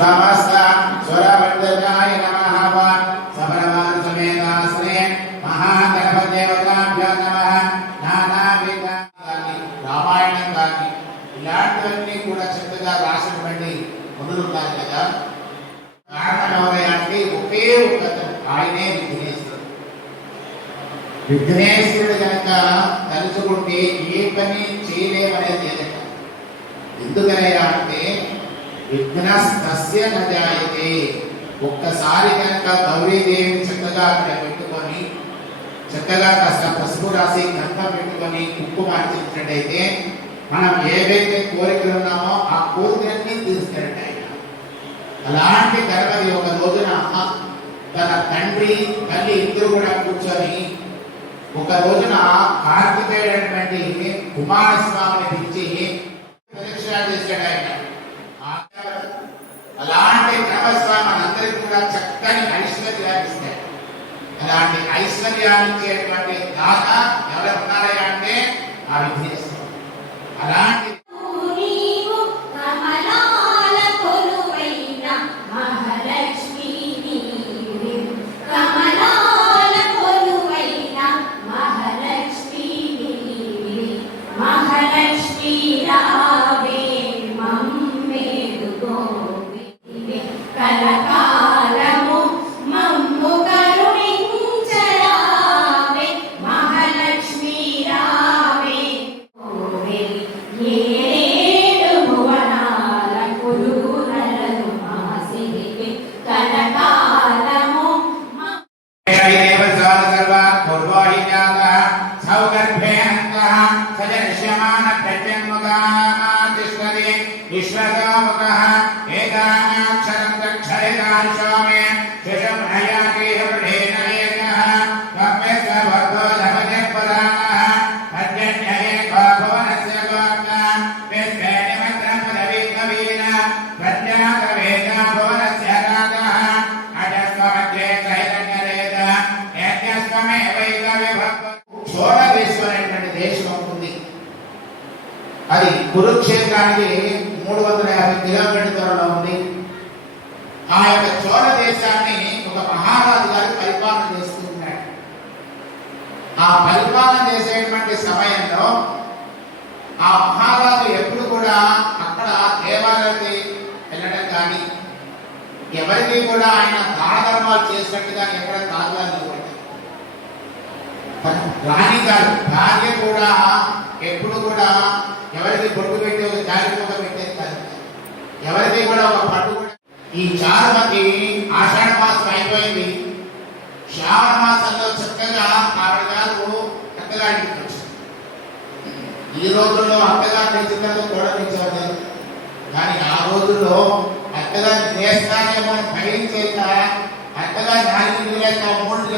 సమస్త స్వరవర్ధకాయ నమః సమరవాన్ సమేతాసనే మహాగణపదేవతాభ్యో నమః. నానావిధ రామాయణం కానీ ఇలాంటివన్నీ కూడా చక్కగా రాసినటువంటి మొదలున్నారు కదా. కారణమవయానికి ఒకే ఒక్కతను, ఆయనే విఘ్నేశ్వరుడు. విఘ్నేశ్వరుడు కనుక తలుచుకుంటే ఏ పని చేయలేమనేది ఎదట. ఎందుకనైనా అంటే విఘ్నస్తస్య న జాయతే. ఒక్కసారి కనుక గౌరీదేవిని చక్కగా అక్కడ పెట్టుకొని చక్కగా కాస్త పసుపు రాసి గంధం పెట్టుకొని కుంకుమ మార్చినట్టయితే మనం ఏవైతే కోరికలు ఉన్నామో ఆ కోరికలన్నీ తీరుస్తారట ఆయన. అలాంటి గణపతి ఒక రోజున తన తండ్రి తల్లి ఇద్దరు కూడా కూర్చొని ఒక రోజున కార్తికేయుడైనటువంటి కుమారస్వామిని పిలిచి ప్రదక్షిణ చేశాడు ఆయన. అలాంటి బ్రహ్మస్వామి మనందరికీ కూడా చక్కని ఐశ్వర్యాన్ని ఇస్తాడు. అలాంటి ఐశ్వర్యాన్ని ఇచ్చేటువంటి దాత ఎవరు ఉన్నారయ్యా అంటే ఆ విఘ్నేశ్వరుడు. అలాంటి అది కురుక్షేత్రానికి 350 కిలోమీటర్ల దూరంలో ఉంది. ఆ యొక్క చోళ దేశాన్ని ఒక మహారాజు గారు పరిపాలన చేస్తూ ఉన్నాడు. ఆ పరిపాలన చేసేటువంటి సమయంలో ఆ మహారాజు ఎప్పుడు కూడా అక్కడ దేవాలయానికి వెళ్ళడం కానీ ఎవరికి కూడా ఆయన దాన ధర్మాలు చేసినట్టుగా ఎక్కడ తాగాలి. రాణి గారు భార్య కూడా ఎప్పుడు కూడా ఎవరికి బొట్టు పెట్టి ఒక జాగ్రత్త పెట్టేది కాదు. ఎవరికి కూడా ఒక పట్టు కూడా. ఈ చారుమతి ఆషాఢ మాసం అయిపోయింది. శ్రావణ మాసంలో చక్కగా ఆవిడ గారు చక్కగా ఇంటికి వచ్చింది. ఈ రోజుల్లో అక్కగా తెచ్చిందో కూడా తెచ్చేవారు. కానీ ఆ రోజుల్లో అక్కగా చేస్తానేమో భయం చేత అక్కగా 4 లేక 3